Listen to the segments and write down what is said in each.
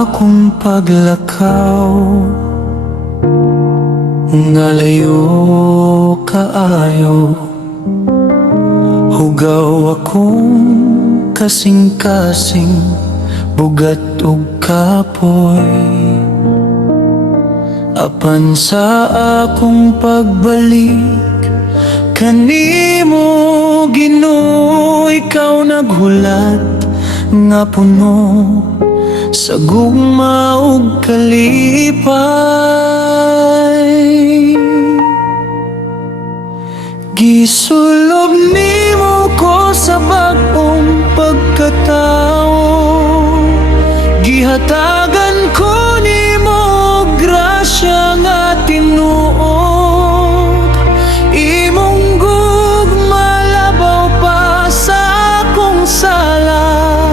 akong paglakaw, ngalayo kaayo. Hugaw akong kasing-kasing, bugat ug kapoy. Apan sa akong pagbalik kanimo, Ginoo, ikaw naghulat nga puno sa gugma ug kalipay. Gisulob nimo ko sa bag-ong pagkatao, gihatagan ko nimo grasya nga tinuod. Imong gugma labaw pa sa akong sala,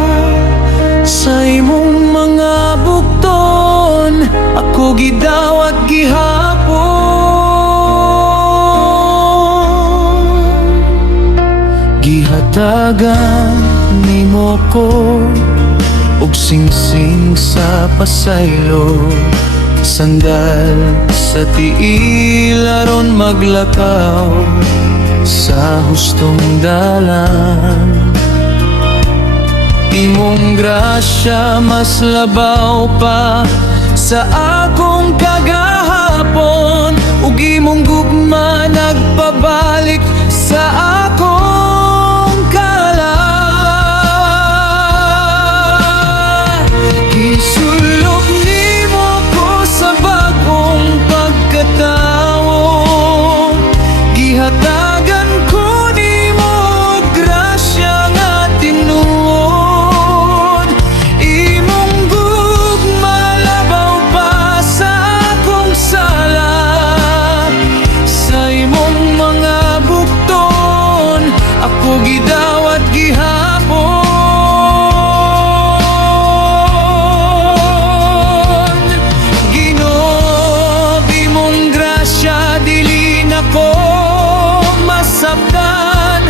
sa imong mga bukton ako gidawat gihapon. Gihatagan nimo ko ug singsing sa pasaylo, sandal sa tiil aron maglakaw sa hustong dalan. Imong grasya mas labaw pa sa akong kagahapon, ug imong gugma nagpabalik sa akong kalan. Gisulog nimo ko sa bagong pagkatao, gihatagan ko nimo grasya nga tinuod. Imong gugma labaw pa sa akong sala, sa imong mga bukton ako gidawat gihapon. Ginoo, imong grasya dili nako masabtan,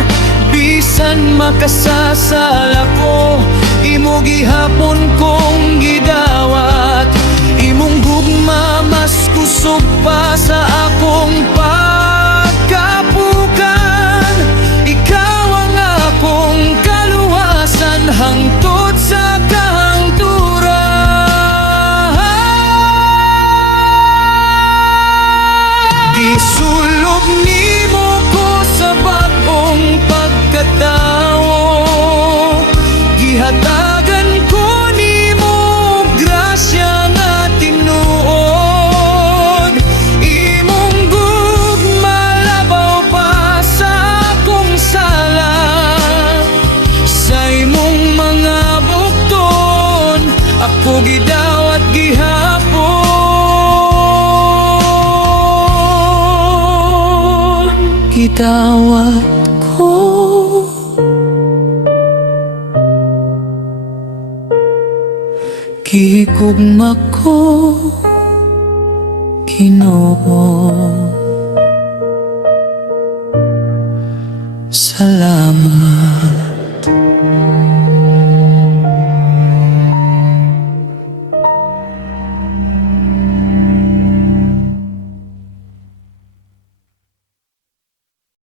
bisan makasasala ko, imo gihapon kong gidawat. Imong gugma mas kusog pa sa akong pagkapukan. Ikaw ang akong kaluwasan hangtod sa kahangturan. Gisulog nimo ko sa bagong pagkatao, gihatagan ko nimo grasya nga tinuod. Imong gugma labaw pa sa akong sala, sa imong mga bukton ako gidawat gihapon. Gidawat ko, gihigugma ko, Ginoo.